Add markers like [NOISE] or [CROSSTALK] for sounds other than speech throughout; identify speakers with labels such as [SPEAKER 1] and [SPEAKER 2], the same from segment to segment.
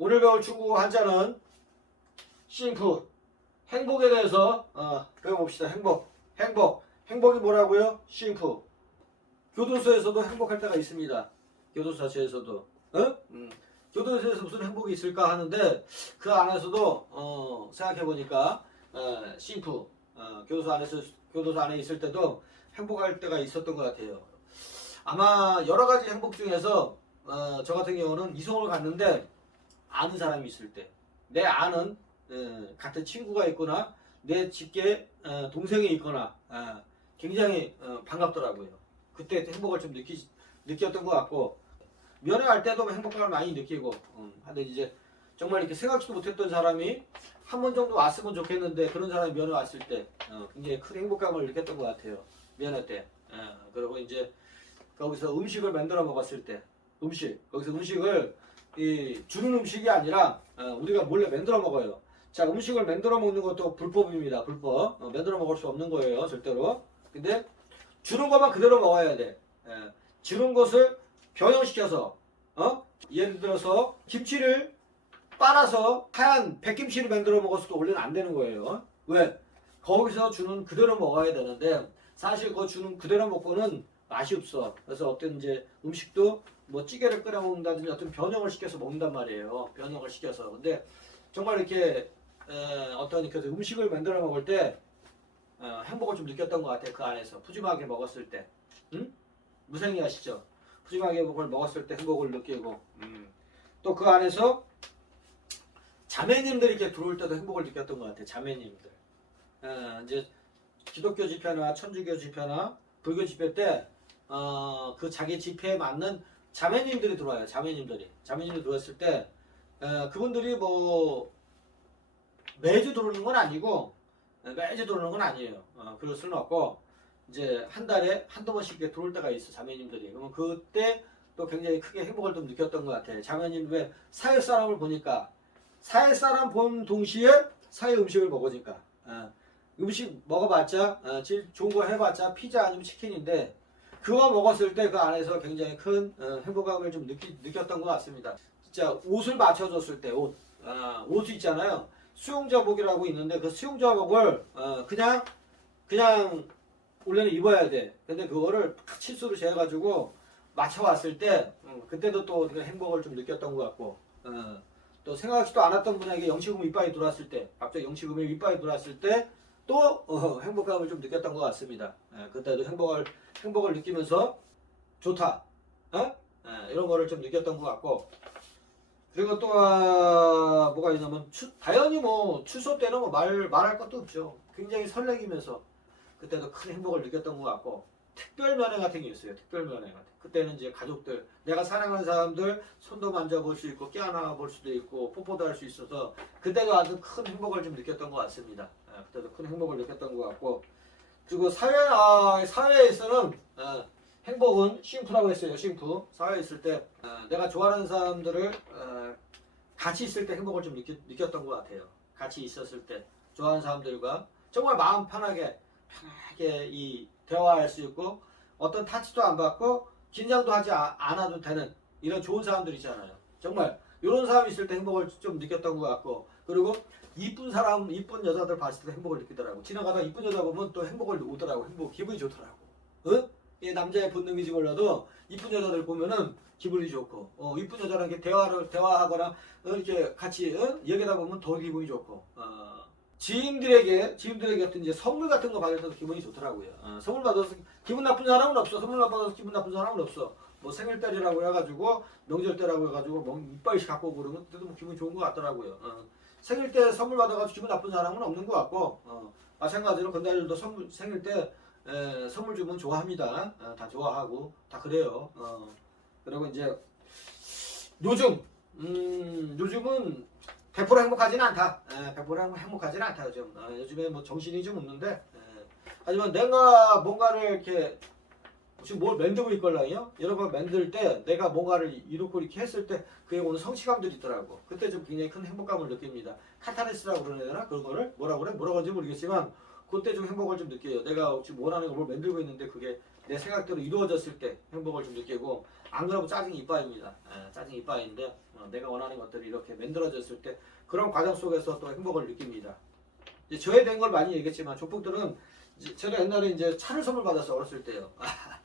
[SPEAKER 1] 오늘 배울 중국어 한자는 심프 행복에 대해서 어, 배워봅시다. 행복, 행복, 행복이 뭐라고요? 심프. 교도소에서도 행복할 때가 있습니다. 교도소 자체에서도, 어? 음. 교도소에서 무슨 행복이 있을까 하는데 그 안에서도 어, 생각해 보니까 어, 심프 어, 교도소 안에서 교도소 안에 있을 때도 행복할 때가 있었던 것 같아요. 아마 여러 가지 행복 중에서 어, 저 같은 경우는 이성을 갔는데 아는 사람이 있을 때, 내 아는 어, 같은 친구가 있거나 내 집게 어, 동생이 있거나 어, 굉장히 어, 반갑더라고요. 그때 행복을 좀 느끼 느꼈던 것 같고 면회할 때도 행복감을 많이 느끼고 음, 근데 이제 정말 이렇게 생각지도 못했던 사람이 한 번 정도 왔으면 좋겠는데 그런 사람이 면회 왔을 때 어, 굉장히 큰 행복감을 느꼈던 것 같아요. 면회 때. 어, 그리고 이제 거기서 음식을 만들어 먹었을 때 음식 거기서 음식을 이 주는 음식이 아니라 어, 우리가 몰래 만들어 먹어요. 자 음식을 만들어 먹는 것도 불법입니다. 불법. 어, 만들어 먹을 수 없는 거예요. 절대로. 근데 주는 것만 그대로 먹어야 돼. 예, 주는 것을 변형시켜서 어? 예를 들어서 김치를 빨아서 하얀 백김치를 만들어 먹었어도 원래는 안 되는 거예요. 왜? 거기서 주는 그대로 먹어야 되는데 사실 그거 주는 그대로 먹고는 맛이 없어. 그래서 어떤 이제 음식도 뭐 찌개를 끓여 먹는다든지 어떤 변형을 시켜서 먹는단 말이에요. 변형을 시켜서. 근데 정말 이렇게 에, 어떤 그 음식을 만들어 먹을 때 어, 행복을 좀 느꼈던 것 같아요. 그 안에서 푸짐하게 먹었을 때. 응? 무생이 아시죠? 푸짐하게 먹을 먹었을 때 행복을 느끼고 음. 또 그 안에서 자매님들이 이렇게 들어올 때도 행복을 느꼈던 것 같아요. 자매님들. 어, 이제 기독교 집회나 천주교 집회나 불교 집회 때 어, 그 자기 집회에 맞는 자매님들이 들어와요. 자매님들이. 자매님들이 들어왔을 때 어, 그분들이 뭐 매주 들어오는 건 아니고 어, 매주 들어오는 건 아니에요. 어, 그럴 수는 없고 이제 한 달에 한두 번씩 이렇게 들어올 때가 있어 자매님들이. 그러면 그때 또 굉장히 크게 행복을 좀 느꼈던 것 같아요. 자매님 왜 사회 사람을 보니까 사회 사람 본 동시에 사회 음식을 먹으니까 어, 음식 먹어봤자 어, 제일 좋은 거 해봤자 피자 아니면 치킨인데 그거 먹었을 때 그 안에서 굉장히 큰 어, 행복감을 좀 느끼, 느꼈던 것 같습니다. 진짜 옷을 맞춰줬을 때 옷, 아, 옷 있잖아요. 수영자복이라고 있는데 그 수영자복을 어, 그냥 그냥 원래는 입어야 돼. 근데 그거를 탁 치수로 재가지고 맞춰왔을 때 음, 그때도 또그 행복을 좀 느꼈던 것 같고 어, 또 생각지도 않았던 분에게 영치금 이빨이 들어왔을 때 갑자기 영치금이 이빨이 들어왔을 때 또 어, 행복감을 좀 느꼈던 것 같습니다. 예, 그때도 행복을 행복을 느끼면서 좋다, 어? 예, 이런 거를 좀 느꼈던 것 같고 그리고 또 아, 뭐가 있냐면 추, 당연히 뭐 추수 때는 뭐 말 말할 것도 없죠. 굉장히 설레기면서 그때도 큰 행복을 느꼈던 것 같고 특별 면회 같은 게 있어요. 특별 면회 같은. 그때는 이제 가족들, 내가 사랑하는 사람들 손도 만져볼 수 있고 껴안아 볼 수도 있고 뽀뽀도 할 수 있어서 그때도 아주 큰 행복을 좀 느꼈던 것 같습니다. 아, 그때도 큰 행복을 느꼈던 것 같고 그리고 사회 아, 사회에서는 아, 행복은 심프라고 했어요. 심프 사회에 있을 때 아, 내가 좋아하는 사람들을 아, 같이 있을 때 행복을 좀 느꼈, 느꼈던 것 같아요. 같이 있었을 때 좋아하는 사람들과 정말 마음 편하게 편하게 이 대화할 수 있고 어떤 타치도 안 받고 긴장도 하지 아- 않아도 되는 이런 좋은 사람들 있잖아요. 정말 이런 사람이 있을 때 행복을 좀 느꼈던 것 같고 그리고 이쁜 사람, 이쁜 여자들 봤을 때 행복을 느끼더라고. 지나가다 이쁜 여자 보면 또 행복을 오더라고. 행복, 기분이 좋더라고. 어? 이 남자의 본능인지 몰라도 이쁜 여자들 보면은 기분이 좋고, 어, 이쁜 여자랑 이렇게 대화를 대화하거나 어, 이렇게 같이 어? 얘기하다 보면 더 기분이 좋고, 어, 지인들에게 지인들에게 어떤 이제 선물 같은 거 받을 때도 기분이 좋더라고요. 어, 선물 받아서 기분 나쁜 사람은 없어. 선물 받아서 기분 나쁜 사람은 없어. 뭐 생일 때라고 해가지고 명절 때라고 해가지고 뭐 이빨씩 갖고 그러면 그때도 뭐 기분이 좋은 것 같더라고요. 어. 생일 때 선물 받아가지고 기분 나쁜 사람은 없는 것 같고 어, 마찬가지로 건달들도 선물 생일 때 에, 선물 주면 좋아합니다. 어, 다 좋아하고 다 그래요. 어, 그리고 이제 요즘 음, 요즘은 100% 행복하지는 않다. 에, 100% 행복하지는 않다 요즘. 어, 요즘에 뭐 정신이 좀 없는데 에, 하지만 내가 뭔가를 이렇게 지금 뭘 만들고 있걸랑요? 여러 번 만들 때 내가 뭔가를 이렇게 이렇게 했을 때 그에 오는 성취감들이 있더라고. 그때 좀 굉장히 큰 행복감을 느낍니다. 카타르시라고 그러는 되나? 그런 거를 뭐라고 그래? 뭐라고 하는지 모르겠지만 그때 좀 행복을 좀 느껴요. 내가 지금 원하는 걸 만들고 있는데 그게 내 생각대로 이루어졌을 때 행복을 좀 느끼고 안 그러면 짜증이 이빠입니다. 예, 짜증이 이빠인데 어, 내가 원하는 것들이 이렇게 만들어졌을 때 그런 과정 속에서 또 행복을 느낍니다. 이제 저에 대한 걸 많이 얘기했지만 조폭들은 제가 옛날에 이제 차를 선물 받았어 어렸을 때요. [LAUGHS]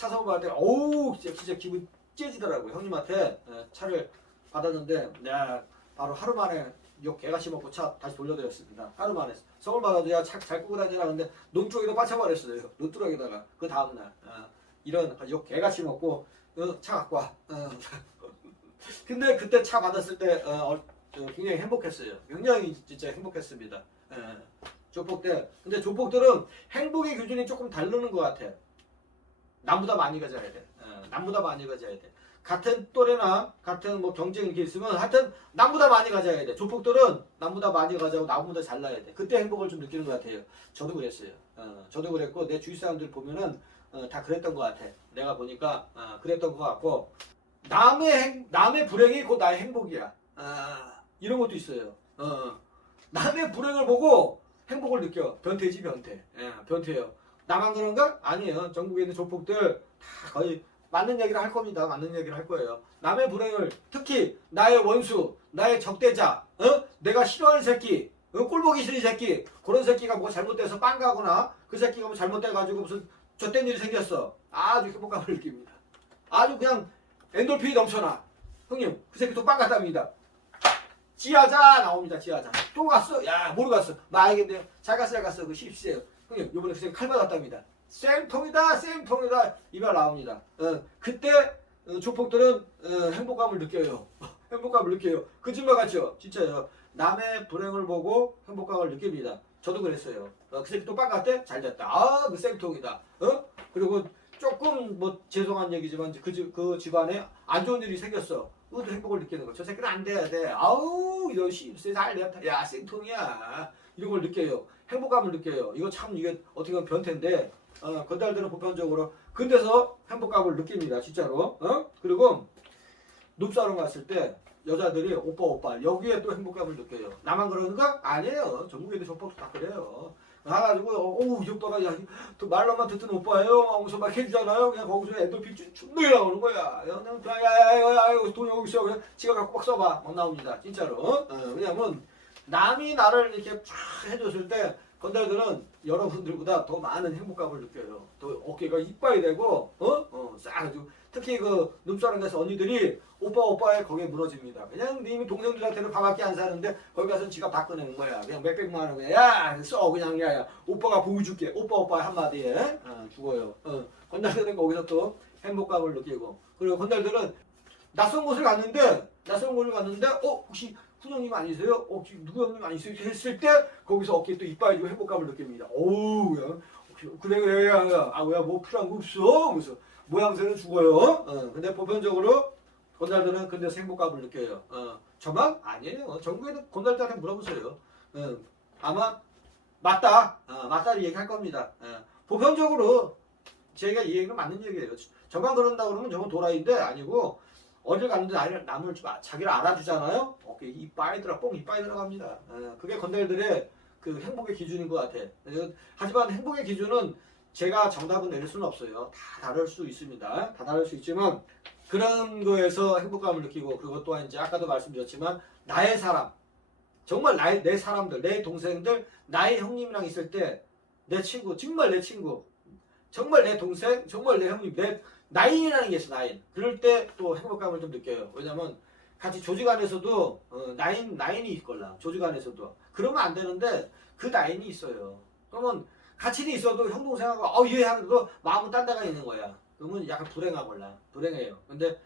[SPEAKER 1] 차 선물 받을 때 어우 진짜, 진짜 기분 째지더라고 형님한테 예, 차를 받았는데 내가 바로 하루 만에 욕 개같이 먹고 차 다시 돌려드렸습니다. 하루 만에 선물 받아도 야차잘 끄고 다니라 근데 논쪽에다 빠쳐버렸어요. 논두렁에다가 그 다음날 어, 이런 욕 개같이 먹고 어, 차 갖고 와. 어. [LAUGHS] 근데 그때 차 받았을 때 어, 굉장히 행복했어요. 굉장히 진짜 행복했습니다. 예. 조폭 때. 근데 조폭들은 행복의 기준이 조금 다르는 것 같아. 남보다 많이 가져야 돼. 예, 남보다 많이 가져야 돼. 같은 또래나 같은 뭐 경쟁 이렇게 있으면 하여튼 남보다 많이 가져야 돼. 조폭들은 남보다 많이 가져고 나보다 잘나야 돼. 그때 행복을 좀 느끼는 것 같아요. 저도 그랬어요. 어, 저도 그랬고 내 주위 사람들 보면은 어, 다 그랬던 것 같아. 내가 보니까 어, 그랬던 것 같고 남의 행, 남의 불행이 곧 나의 행복이야. 아, 이런 것도 있어요. 어, 남의 불행을 보고 행복을 느껴. 변태지 변태. 예, 변태요. 나만 그런가? 아니에요. 전국에 있는 조폭들 다 거의 맞는 얘기를 할 겁니다. 맞는 얘기를 할 거예요. 남의 불행을 특히 나의 원수, 나의 적대자, 어? 내가 싫어하는 새끼, 어? 꼴보기 싫은 새끼, 그런 새끼가 뭐 잘못돼서 빵 가거나 그 새끼가 뭐 잘못돼가지고 무슨 좆된 일이 생겼어. 아주 행복감을 느낍니다. 아주 그냥 엔돌핀이 넘쳐나. 형님, 그 새끼 또빵 갔답니다. 지하자 나옵니다. 지하자. 또 갔어? 야, 모르 갔어. 나알겠네요. 잘 갔어, 잘 갔어. 그 십시에요. 형님, 요번에 그 새끼 칼 받았답니다. 쌤통이다, 쌤통이다. 이 말 나옵니다. 어, 그때 어, 조폭들은 어, 행복감을 느껴요. [LAUGHS] 행복감을 느껴요. 거짓말 같죠? 진짜요. 남의 불행을 보고 행복감을 느낍니다. 저도 그랬어요. 어, 그 새끼 또빵 갔대? 잘 됐다. 아, 그 쌤통이다. 어? 그리고 조금 뭐 죄송한 얘기지만 그, 집- 그 집안에 안 좋은 일이 생겼어. 그것도 행복을 느끼는 거. 저 새끼는 안 돼야 돼. 아우, 이런 씨발 잘 됐다. 야, 쌤통이야. 이런 걸 느껴요. 행복감을 느껴요. 이거 참 이게 어떻게 보면 변태인데 어, 건달들은 보편적으로 근데서 행복감을 느낍니다. 진짜로. 어? 그리고 눕사롱 갔을 때 여자들이 오빠 오빠 여기에 또 행복감을 느껴요. 나만 그러는가? 아니에요. 전국에 있는 조폭도 다 그래요. 가가지고 어우 이 오빠가 야, 또 말로만 듣던 오빠예요. 하면서 막 해주잖아요. 그냥 거기서 엔돌핀 준비히 나오는 거야. 그냥 야야야야 돈 여기 있어. 그냥 지가 갖고 막 써봐. 막 나옵니다. 진짜로. 어? 왜냐면 남이 나를 이렇게 쫙 해줬을 때 건달들은 여러분들보다 더 많은 행복감을 느껴요. 또 어깨가 이빨이 되고, 어? 어, 싸가지고. 특히 그 눈사람 가서 언니들이 오빠 오빠에 거기에 무너집니다. 그냥 님이 동생들한테는 밥밖에 안 사는데 거기 가서 지가 다 꺼내는 거야. 그냥 몇백만 원 그냥 야, 써 그냥 야 야. 오빠가 보여줄게. 오빠 오빠 한마디에 어, 죽어요. 어. 건달들은 거기서 또 행복감을 느끼고 그리고 건달들은 낯선 곳을 갔는데 낯선 곳을 갔는데 어 혹시 훈영님 아니세요? 어, 누구 형님 아니세요? 했을 때 거기서 어깨에 또 이빨이 고 행복감을 느낍니다. 오우, 야, 그래 그래 야, 야, 아 뭐야 뭐 필요한 거 없어? 그래서 모양새는 죽어요. 어, 근데 보편적으로 건달들은 근데 행복감을 느껴요. 어, 저만 아니에요. 전국에는 건달들한테 물어보세요. 어, 아마 맞다, 어, 맞다를 얘기할 겁니다. 어, 보편적으로 제가 이 얘기는 맞는 얘기예요. 저만 그런다 그러면 저건 도라이인데 아니고 어딜 갔는데 나를 남을 좀 아- 자기를 알아주잖아요. 어깨 이빨이 들어 뽕 이빨이 들어갑니다. 어, 그게 건달들의 그 행복의 기준인 것 같아. 하지만 행복의 기준은 제가 정답은 내릴 수는 없어요. 다 다를 수 있습니다. 다 다를 수 있지만 그런 거에서 행복감을 느끼고 그리고 또한 이제 아까도 말씀드렸지만 나의 사람 정말 나의 내 사람들 내 동생들 나의 형님이랑 있을 때 내 친구 정말 내 친구 정말 내 동생 정말 내 형님 내 나인이라는 게 있어 나인. 그럴 때 또 행복감을 좀 느껴요. 왜냐면 같이 조직 안에서도 어, 나인 나인이 있걸라 조직 안에서도. 그러면 안 되는데 그 나인이 있어요. 그러면 같이 있어도 형 동생하고 어 얘 하는데도 마음은 딴 데가 있는 거야. 그러면 약간 불행하걸라 불행해요. 근데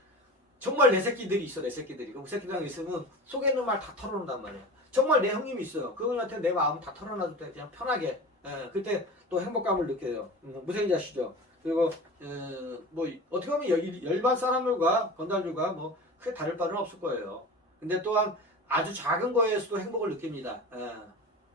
[SPEAKER 1] 정말 내 새끼들이 있어 내 새끼들이. 그럼 그 새끼들이랑 있으면 속에 있는 말 다 털어놓는단 말이야. 정말 내 형님이 있어요. 그분한테 내 마음 다 털어놔줄 때 그냥 편하게. 예, 그때 또 행복감을 느껴요 음, 아시죠 그리고 어, 뭐 어떻게 보면 열- 일반 사람들과 건달들과 뭐 크게 다를 바는 없을 거예요. 근데 또한 아주 작은 거에서도 행복을 느낍니다. 예.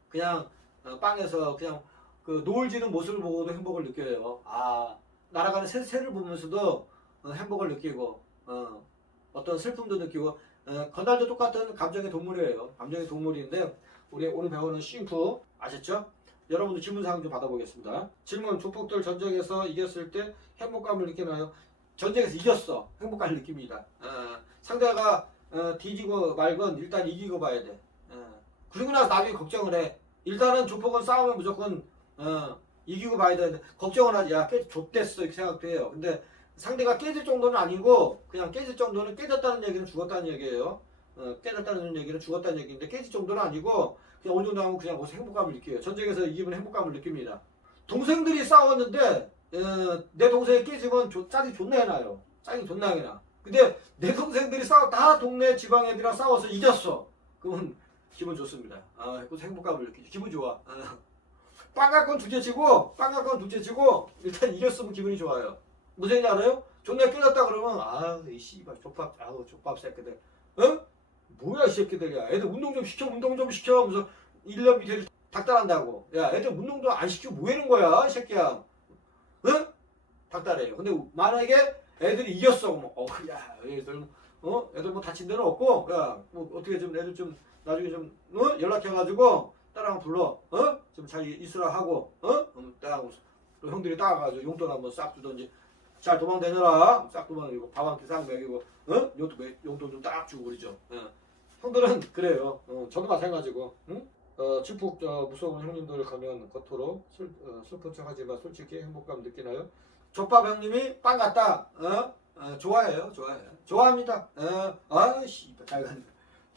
[SPEAKER 1] 그냥 어, 빵에서 그냥 그 노을 지는 모습을 보고도 행복을 느껴요. 아 날아가는 새, 새를 보면서도 어, 행복을 느끼고 어, 어떤 슬픔도 느끼고 어, 건달도 똑같은 감정의 동물이에요. 감정의 동물인데 우리 오늘 배우는 심프 아셨죠? 여러분들 질문 사항 좀 받아보겠습니다. 질문 조폭들 전쟁에서 이겼을 때 행복감을 느끼나요? 전쟁에서 이겼어. 행복감을 느낍니다. 어, 상대가 어, 뒤지고 말건 일단 이기고 봐야 돼. 어, 그리고 나서 나중에 걱정을 해. 일단은 조폭은 싸우면 무조건 어, 이기고 봐야 되는데 걱정을 하지. 야, 깨 좁됐어 이렇게 생각도 해요. 근데 상대가 깨질 정도는 아니고 그냥 깨질 정도는 깨졌다는 얘기는 죽었다는 얘기예요. 어, 깨졌다는 얘기는 죽었다는 얘기인데 깨질 정도는 아니고 그냥 어느 정도 하면 그냥 거기서 행복감을 느껴요. 전쟁에서 이기면 행복감을 느낍니다. 동생들이 싸웠는데 어, 내 동생이 깨지면 조- 짜증 존나 해나요. 짜증 존나 해나. 근데 내 동생들이 싸워 다 동네 지방 애들이랑 싸워서 이겼어. 그러면 기분 좋습니다. 아, 그래서 행복감을 느끼죠. 기분 좋아. 어. 빵가건 두째치고 빵가건 두째치고 일단 이겼으면 기분이 좋아요. 무슨 얘기 알아요? 존나 깨졌다 그러면 아이 씨발 족밥 아우 족밥 새끼들 어? 뭐야 이 새끼들이야 애들 운동 좀 시켜 운동 좀 시켜 하면서 1년 밑에 닥달한다고 야 애들 운동도 안 시키고 뭐 하는 거야 이 새끼야 응? 닥달해요 근데 만약에 애들이 이겼어 뭐 어야 애들 어 애들 뭐 다친 데는 없고 야 뭐 어떻게 좀 애들 좀 나중에 좀 어? 연락해가지고 딸랑 불러 어? 좀잘 있으라 하고 어? 음, 딱또 형들이 따가지고 용돈 한번 싹 주던지 잘 도망 다녀라 싹 도망다니고 밥 한 끼 싹 먹이고 어? 용돈, 용돈 좀 딱 주고 그러죠 어. 형들은 [LAUGHS] 그래요. 어, 저도 마찬가지고 응? 어, 축복 어, 무서운 형님들 가면 겉으로 슬, 어, 슬픈 척 하지만 솔직히 행복감 느끼나요? 족밥 형님이 빵 갔다. 어? 어, 좋아해요 좋아해요. 좋아합니다. 어, 아씨 잘 갔네.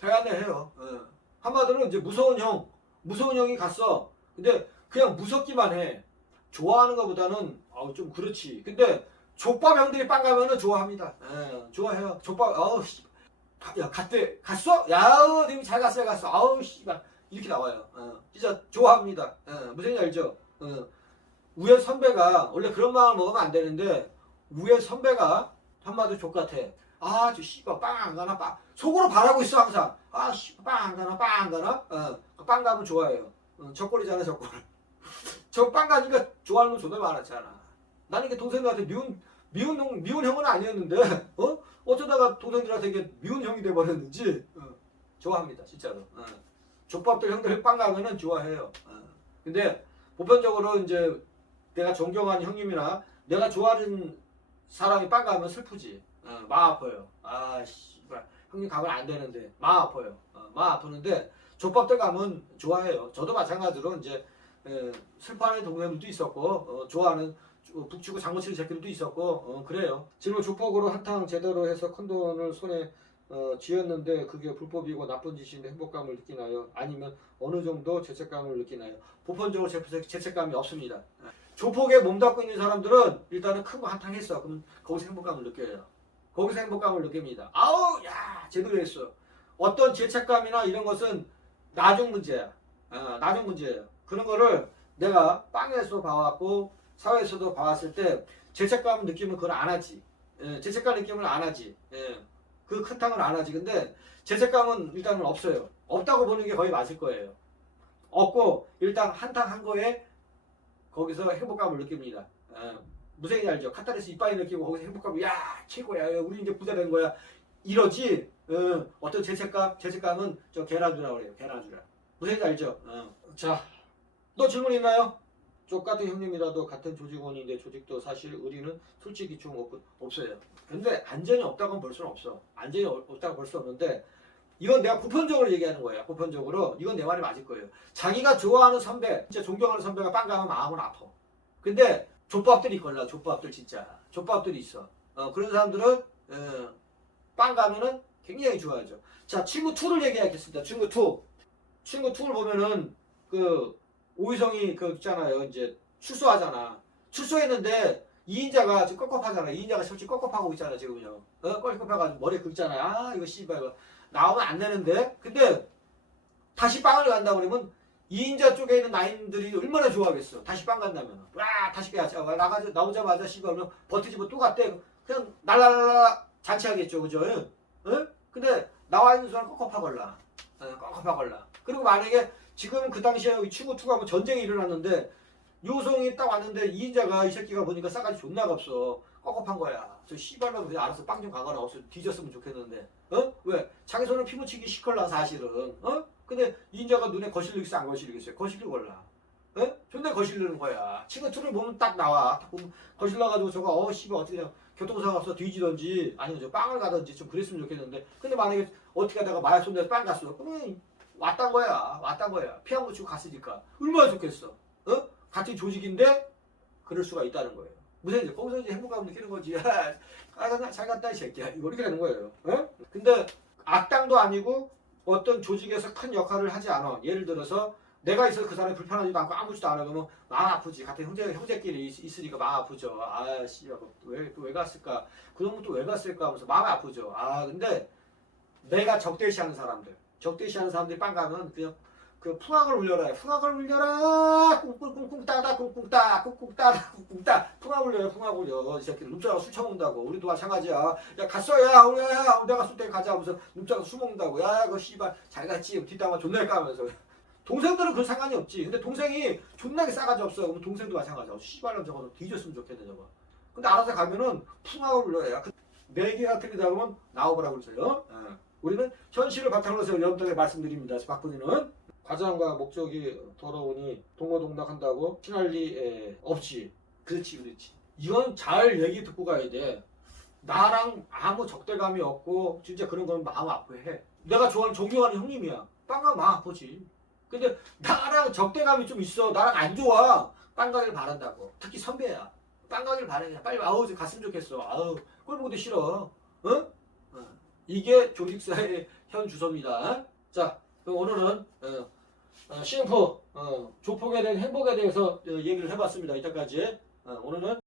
[SPEAKER 1] 잘 갔네 해요. 어. 한마디로 이제 무서운 형 무서운 형이 갔어. 근데 그냥 무섭기만 해. 좋아하는 것보다는 아우 좀 그렇지. 근데 족밥 형들이 빵 가면은 좋아합니다. 예, 좋아해요. 족밥 아우 씨. 야 갔대 갔어? 야우 님이 잘 갔어요 갔어. 아우 씨발. 이렇게 나와요. 어, 진짜 좋아합니다. 예, 무슨 얘기 알죠? 어, 우에 선배가 원래 그런 마음을 먹으면 안 되는데 우에 선배가 한마디 족같아. 아 저 씨발 빵 안 가나? 빵. 속으로 바라고 있어 항상. 아 씨발 빵 안 가나? 빵 안 가나? 어, 빵 가면 좋아해요. 어, 적골이잖아 적골. [LAUGHS] 저빵 가니까 좋아하는 거 존나 많았잖아. 나는 이게 동생들한테 미운 미운 형 미운 형은 아니었는데 [LAUGHS] 어? 어쩌다가 동생들한테 이게 미운 형이 돼버렸는지 어, 좋아합니다 진짜로. 어. 족밥들 형들 빵 가면은 좋아해요. 어. 근데 보편적으로 이제 내가 존경하는 형님이나 내가 좋아하는 사람이 빵 가면 슬프지. 어, 마음 아파요. 아씨 형님 가면 안 되는데 마음 아파요. 어, 마음 아프는데 족밥들 가면 좋아해요. 저도 마찬가지로 이제 에, 슬퍼하는 동생들도 있었고 어, 좋아하는 어, 북치고 장구치는 새끼들도 있었고 어, 그래요. 지금 조폭으로 한탕 제대로 해서 큰 돈을 손에 어, 쥐었는데 그게 불법이고 나쁜 짓인데 행복감을 느끼나요? 아니면 어느 정도 죄책감을 느끼나요? 보편적으로 제- 죄책감이 없습니다. 조폭에 몸담고 있는 사람들은 일단은 큰 거 한탕 했어. 그럼 거기서 행복감을 느껴요. 거기서 행복감을 느낍니다. 아우 야 제대로 했어. 어떤 죄책감이나 이런 것은 나중 문제야. 어, 나중 문제예요. 그런 거를 내가 빵에서 봐왔고 사회에서도 봐왔을 때 죄책감 느끼면 그걸 안 하지. 예, 죄책감 느낌을 안 하지. 예, 그 큰 탕을 안 하지. 근데 죄책감은 일단은 없어요. 없다고 보는 게 거의 맞을 거예요. 없고 일단 한탕 한 거에 거기서 행복감을 느낍니다. 예, 얘기 알죠? 카타르시 이빨이 느끼고 거기서 행복감을 야 최고야. 야, 우리 이제 부자 된 거야. 이러지. 어, 어떤 죄책감? 죄책감은 저 계란주라 그래요. 계란주라. 얘기 알죠? 어. 자, 또 질문 있나요? 똑같은 형님이라도 같은 조직원인데 조직도 사실 의리는 솔직히 좀 없, 없어요. 근데 안전이 없다고는 볼 수는 없어. 안전이 없- 없다고 볼 수 없는데 이건 내가 보편적으로 얘기하는 거예요. 보편적으로 이건 내 말이 맞을 거예요. 자기가 좋아하는 선배, 진짜 존경하는 선배가 빵 가면 마음은 아파. 근데 족밥들이 걸라. 족밥들 진짜 족밥들이 있어. 어, 그런 사람들은 어, 빵 가면은 굉장히 좋아하죠. 자 친구 2를 얘기하겠습니다. 친구 2. 친구 2를 보면은 그 오희성이 그 있잖아요. 이제 출소하잖아. 출소했는데 이인자가 지금 꺽꺽하잖아. 이인자가 솔직히 꺽꺽하고 있잖아 지금요. 어? 꺽꺽해가지고 머리 긁잖아요. 아 이거 씨발 이거 나오면 안 되는데. 근데 다시 빵을 간다 그러면 이인자 쪽에 있는 나인들이 얼마나 좋아하겠어. 다시 빵 간다면. 와 다시 빼야지. 아, 나가자 나오자마자 씨발 그러면 버티지 뭐또 갔대. 그냥 날라라라 잔치하겠죠, 그죠? 응? 근데 나와 있는 순간 꺽꺽하걸라. 어, 꺽꺽하걸라. 그리고 만약에 지금 그 당시에 이 친구 투가 뭐 전쟁이 일어났는데 요성이 딱 왔는데 이인자가 이 새끼가 보니까 싸가지 존나가 없어 꺽꺽한 거야 저 씨발만 그냥 알아서 빵 좀 가거나 없어 뒤졌으면 좋겠는데 어? 왜? 자기 손을 피 묻히기 시컬라 사실은 어? 근데 이인자가 눈에 거실리겠어 안 거실리겠어요? 거실리 걸라 에? 존나 거실르는 거야. 친구 틀을 보면 딱 나와. 거실러가지고 저거 어 씨발 어떻게 그냥 교통사고 나서 뒤지던지 아니면 저 빵을 가든지 좀 그랬으면 좋겠는데 근데 만약에 어떻게 하다가 마약 손대서 빵 갔어. 그러면 왔단 거야. 왔단 거야. 피한 거 치고 갔으니까. 얼마나 좋겠어. 어? 같은 조직인데 그럴 수가 있다는 거예요. 무슨 이제 거기서 이제 행복감을 느끼는 거지. [LAUGHS] 아, 나잘 갔다 이 새끼야. 이거 이렇게 되는 거예요. 어? 근데 악당도 아니고 어떤 조직에서 큰 역할을 하지 않아. 예를 들어서 내가 있어서 그 사람이 불편하지도 않고 아무지도 않아 그러면 마음 아프지. 같은 형제 형제끼리 있, 있으니까 마음 아프죠. 아 씨야 왜왜 갔을까? 그놈은 또 왜 갔을까 하면서 마음 아프죠. 아 근데 내가 적대시하는 사람들, 적대시하는 사람들이 빵 가면 그냥 그 풍악을 울려라, 풍악을 울려라, 꿍꿍꿍꿍 따다, 꿍꿍 따, 꿍꿍 따다, 꿍꿍 따, 풍악 울려요, 풍악 울려. 이 새끼들 눕자가 술 처먹는다고. 우리도 마찬가지야. 야 갔어, 야, 우리 야, 내가 술 때 가자 하면서 눕자가 술 먹는다고. 야, 그 씨발 잘 갔지. 뒷담화 존나 까면서. 동생들은 그런 상관이 없지. 근데 동생이 존나게 싸가지 없어. 그럼 동생도 마찬가지야. 씨발놈 저거 뒤졌으면 좋겠네 저거. 근데 알아서 가면은 풍악을 울려야. 그네 개가 틀리다 그러면 나오라고 그러세요. 어. 우리는 현실을 바탕으로 해서 여러분들에게 말씀드립니다. 박군이는 과정과 목적이 돌아오니 동고동락한다고 시날리 에, 없지. 그렇지, 그렇지. 이건 잘 얘기 듣고 가야 돼. 나랑 아무 적대감이 없고 진짜 그런 건 마음 아파해. 내가 좋아하는 존경하는 형님이야. 빵가 마음 아프지. 근데 나랑 적대감이 좀 있어. 나랑 안 좋아. 빵 가길 바란다고. 특히 선배야. 빵 가길 바래. 빨리 아우 갔으면 좋겠어. 아우 꼴 보기도 싫어. 어? 어. 이게 조직사의 현 주소입니다. 자, 오늘은 어, 어, CF 어, 조폭에 대한 행복에 대해서 어, 얘기를 해봤습니다. 이때까지 어, 오늘은